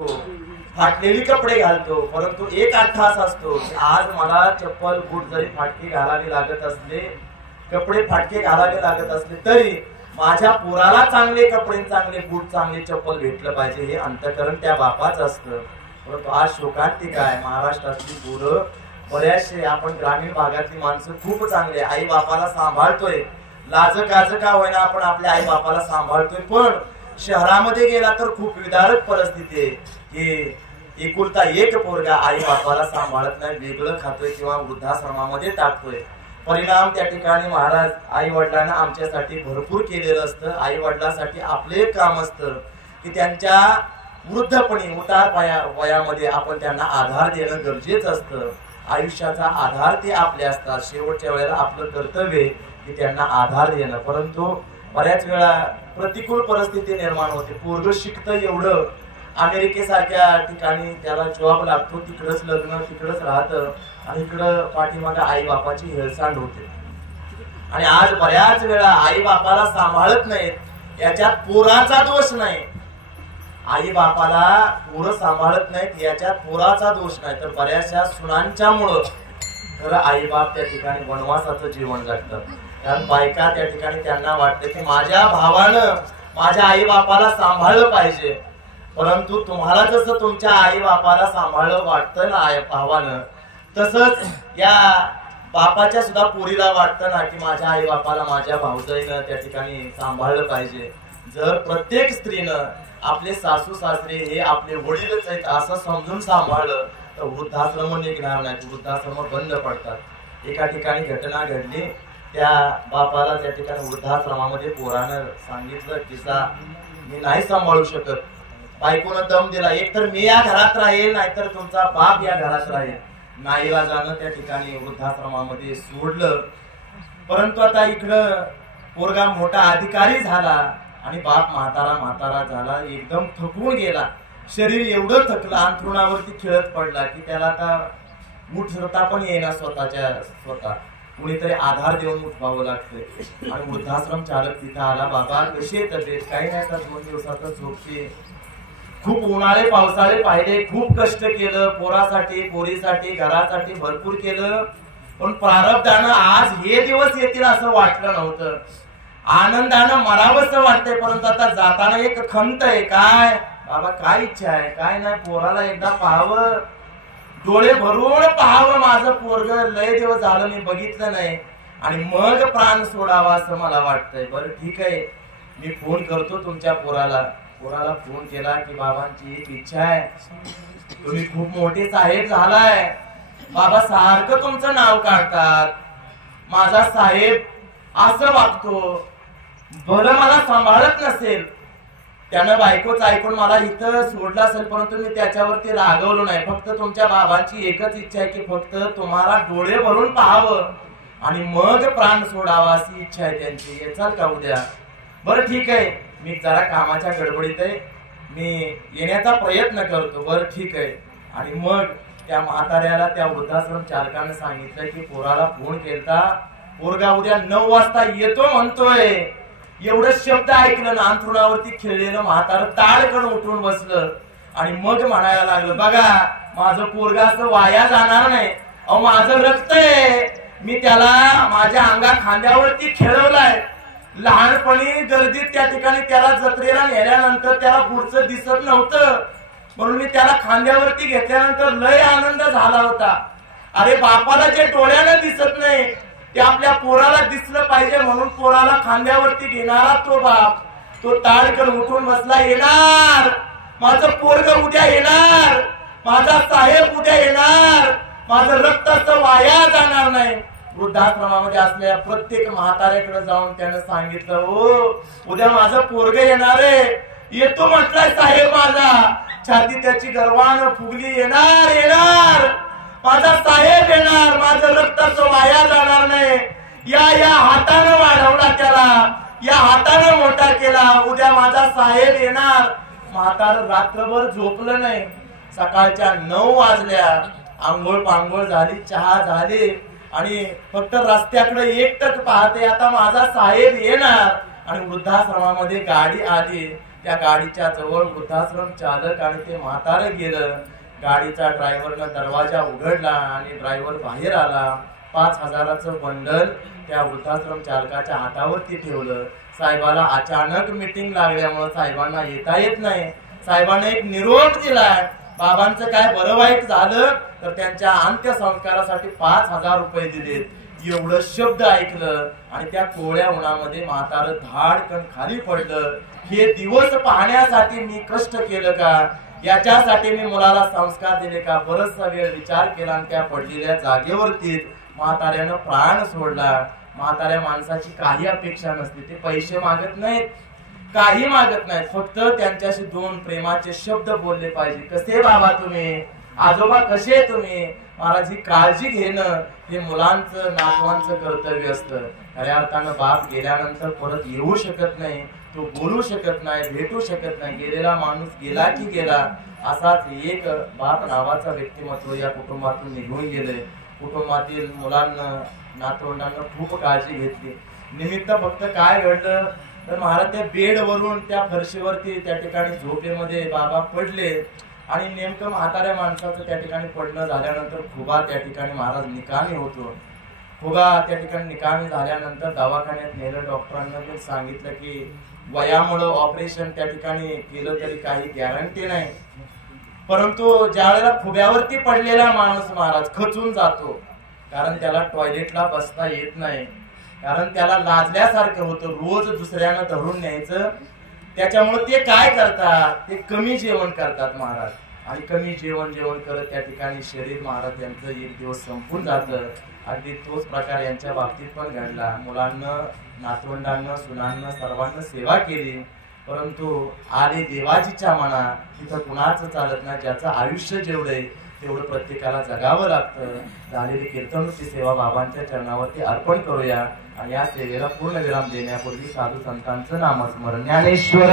फाटलेली कपडे घालतो, परंतु एक अट्ठास असतो की आज मला चप्पल बूट जरी फाटके घालावे लागत असले, कपडे फाटके घालावे लागत असले तरी माझ्या पोराला चांगले कपडे, चांगले बूट, चांगले चप्पल भेटलं पाहिजे हे अंतःकरण त्या बापाच असतं. परंतु आज शोकांतिक आहे, महाराष्ट्रातली पोरं बऱ्याचशे, आपण ग्रामीण भागातली माणसं खूप चांगले, आई बापाला सांभाळतोय, लाज काज का होईना आपण आपल्या आई बापाला सांभाळतोय, पण शहरामध्ये गेला तर खूप विदारक परिस्थिती आहे की एकुलता एक पोरगा आई बापाला सांभाळत नाही, वेगळं खातोय किंवा वृद्धाश्रमामध्ये टाकतोय. परिणाम त्या ठिकाणी महाराज आई वडिलांना आमच्यासाठी भरपूर केलेलं असतं. आई वडिलांसाठी आपले एक काम असतं की त्यांच्या वृद्धपणी उतार वयामध्ये आपण त्यांना आधार देणं गरजेचं असतं. आयुष्याचा आधार ते आपले असतात. शेवटच्या वेळेला आपलं कर्तव्य की त्यांना आधार देणं. परंतु बऱ्याच वेळा प्रतिकूल परिस्थिती निर्माण होते. पोरग शिकतं एवढं, अमेरिकेसारख्या ठिकाणी त्याला जॉब लागतो, तिकडच लग्न, तिकडच राहतं आणि इकडं पाठीमागे आई बापाची हेळसांड होते. आणि आज बऱ्याच वेळा आई बापाला सांभाळत नाहीत, याच्यात पोराचा दोष नाही. आई बापाला पोरं सांभाळत नाहीत याच्यात पोराचा दोष नाही, तर बऱ्याचशा सुनांच्या मुळे खरं आई बाप त्या ठिकाणी वनवासाचं जीवन जगतात. कारण बायका त्या ठिकाणी त्यांना वाटतं की माझ्या भावानं माझ्या आई बापाला सांभाळलं पाहिजे, परंतु तुम्हाला जसं तुमच्या आई बापाला सांभाळलं वाटतं ना भावानं, तसंच या बापाच्या सुद्धा पोरीला वाटतं ना की माझ्या आई बापाला माझ्या भाऊजाईनं त्या ठिकाणी सांभाळलं पाहिजे. जर प्रत्येक स्त्रीनं आपले सासू सासरे हे आपले वडीलच आहेत असं समजून सांभाळलं तर वृद्धाश्रम निघणार नाहीत, वृद्धाश्रम बंद पडतात. एका ठिकाणी घटना घडली, त्या बापाला त्या ठिकाणी वृद्धाश्रमामध्ये पोरानं सांगितलं किसा मी नाही सांभाळू शकत. बायकोनं दम दिला, एक तर मी या घरात राहील नाहीतर तुमचा बाप या घरात राहील. नाईला जाणं त्या ठिकाणी वृद्धाश्रमामध्ये सोडलं. परंतु आता इकडं पोरगा मोठा अधिकारी झाला आणि बाप म्हातारा झाला, एकदम थकून गेला. शरीर एवढं थकलं, अंथरुणावरती खेळत पडला की त्याला आता उठता पण येईना स्वतः कुणीतरी आधार देऊन उठवावं लागतंय. आणि वृद्धाश्रम चालक तिथं आला, बाबा कशी तब्येत? काही नाही, तर 2 दिवसातच झोपते. खूप उन्हाळे पावसाळे पाहिले, खूप कष्ट केलं, पोरासाठी पोरीसाठी घरासाठी भरपूर केलं, पण प्रारब्धानं आज हे दिवस येतील असं वाटलं नव्हतं. आनंदानं मरावंसं वाटतंय, परंतु आता जाताना एक खंत आहे. काय बाबा, काय इच्छा आहे? काय नाही, पोराला एकदा पाहावं, डोळे भरून पाहावं माझं पोरग, लय दिवस झालं मी बघितलं नाही, आणि मग प्राण सोडावा असं मला वाटतंय. बरं ठीक आहे, मी फोन करतो तुमच्या पोराला फोन केला की बाबांची एक इच्छा आहे, तुम्ही खूप मोठे साहेब झालाय, बाबा सारखं तुमचं नाव काढतात, माझा साहेब असं वागतो, बरं मला सांभाळत नसेल. त्यानं बायकोच ऐकून मला इथं सोडलं असेल, परंतु मी त्याच्यावरती रागवलो नाही. फक्त तुमच्या बाबांची एकच इच्छा आहे की फक्त तुम्हाला डोळे भरून पाहावं आणि मग प्राण सोडावा अशी इच्छा आहे त्यांची. येचाल का उद्या? बरं ठीक आहे, मी जरा कामाच्या गडबडीत आहे, मी येण्याचा प्रयत्न करतो. बरं ठीक आहे. आणि मग त्या म्हाताऱ्याला त्या वृद्धाश्रम चालकाने सांगितलं की पोराला फोन केलता, पोरगा उद्या 9 वाजता येतो म्हणतोय. एवढं शब्द ऐकलं ना, अंथरुणावरती खेळलेलं म्हातारं ताडकन उठून बसलं आणि मग म्हणायला लागलं, बघा माझं पोरगा असं वाया जाणार नाही, अहो माझं रक्त आहे, मी त्याला माझ्या अंगा खांद्यावरती खेळवलाय. लहानपणी गर्दीत त्या ठिकाणी त्याला जत्रेला नेल्यानंतर त्याला पुढचं दिसत नव्हतं, म्हणून मी त्याला खांद्यावरती घेतल्यानंतर लय आनंद झाला होता. अरे बापाला जे डोळ्यानं दिसत नाही ते आपल्या पोराला दिसलं पाहिजे, म्हणून पोराला खांद्यावरती घेणारा तो बाप, तो ताडकन उठून बसला. येणार माझं पोरग, उद्या येणार माझा साहेब, उद्या येणार, माझं रक्त असं वाया जाणार नाही. वृद्धाश्रमामध्ये असलेल्या प्रत्येक म्हाताऱ्याकडे जाऊन त्यानं सांगितलं, हो उद्या माझं पोरग येणार आहे, येतो म्हटलाय साहेब माझा. छाती त्याची गर्वानं फुगली, येणार येणार माझा साहेब येणार, माझं रक्ताचं वाया जाणार नाही. या हातानं वाढवला त्याला, या हातानं मोठा केला, उद्या माझा साहेब येणार. म्हातारं रात्रभर झोपलं नाही. सकाळच्या 9 वाजल्या, आंघोळ पांघोळ झाली, चहा झाली आणि फक्त रस्त्याकडे एकटक पाहते, आता माझा साहेब येणार. आणि वृद्धाश्रमामध्ये गाडी आली त्या गाडीच्या जवळ वृद्धाश्रम चालक आणि ते म्हातारं गेलं. गाडीचा ड्रायव्हरनं दरवाजा उघडला आणि ड्रायव्हर बाहेर आला. 5,000चं बंडल त्या वृद्धाश्रम चालकाच्या हातावरती ठेवलं. साहेबाला अचानक मीटिंग लागल्यामुळे साहेबांना येता येत नाही. साहेबांना एक निरोप दिलाय, बाबांचं काय बरं वाईट झालं तर त्यांच्या अंत्यसंस्कारासाठी 5,000 रुपये दिलेत. एवढं शब्द ऐकलं आणि त्या कोवळ्या उन्हामध्ये म्हातारं धाडकन खाली पडलं. हे दिवस पाहण्यासाठी मी कष्ट केलं का, याच्यासाठी मी मुलाला संस्कार दिले का, बराचसा वेळ विचार केला आणि त्या पडलेल्या जागेवरतीच म्हाताऱ्यानं प्राण सोडला. म्हाताऱ्या माणसाची काही अपेक्षा नसते, ते पैसे मागत नाहीत, काही मागत नाहीत, फक्त त्यांच्याशी 2 प्रेमाचे शब्द बोलले पाहिजे. कसे बाबा तुम्ही, आजोबा कसे तुम्ही, महाराज ही काळजी घेणं हे मुलांचं नातवांचं कर्तव्य असतं. खऱ्या अर्थानं बाप गेल्यानंतर परत येऊ शकत नाही, तो बोलू शकत नाही, भेटू शकत नाही. गेलेला माणूस गेला की गेला. असाच एक बाप नावाचा व्यक्तिमत्व या कुटुंबातून निघून गेले. कुटुंबातील मुलांना नातवंडांना खूप काळजी घेतली. निमित्त फक्त काय घडलं तर महाराज त्या बेडवरून त्या फरशीवरती त्या ठिकाणी झोपेमध्ये बाबा पडले आणि नेमकं म्हाताऱ्या माणसाचं त्या ठिकाणी पडणं झाल्यानंतर फुगा त्या ठिकाणी महाराज निकामी होतो. फुगा त्या ठिकाणी निकामी झाल्यानंतर दवाखान्यात नेलं. डॉक्टरांना पण सांगितलं की वयामुळं ऑपरेशन त्या ठिकाणी केलं तरी काही गॅरंटी नाही. परंतु ज्या वेळेला फुग्यावरती पडलेला माणूस महाराज खचून जातो, कारण त्याला टॉयलेटला बसता येत नाही, कारण त्याला लाजल्यासारखं होतं, रोज दुसऱ्यानं धरून न्यायचं. त्याच्यामुळे ते काय करतात, ते कमी जेवण करतात महाराज. आणि कमी जेवण करत त्या ठिकाणी शरीर महाराज यांचं एक दिवस संपून जातं. अगदी तोच प्रकार यांच्या बाबतीत पण घडला. मुलांना, नातवंडांना, सुनांना सर्वांना सेवा केली, परंतु आले देवाजीच्या मना, तिथं कुणाचं चालत नाही. ज्याचं आयुष्य जेवढं आहे तेवढं प्रत्येकाला जगावं लागतं. झालेली कीर्तनची सेवा बाबांच्या चरणावरती अर्पण करूया आणि या सेवेला पूर्ण विराम देण्यापूर्वी साधू संतांचं नामस्मरण. ज्ञानेश्वर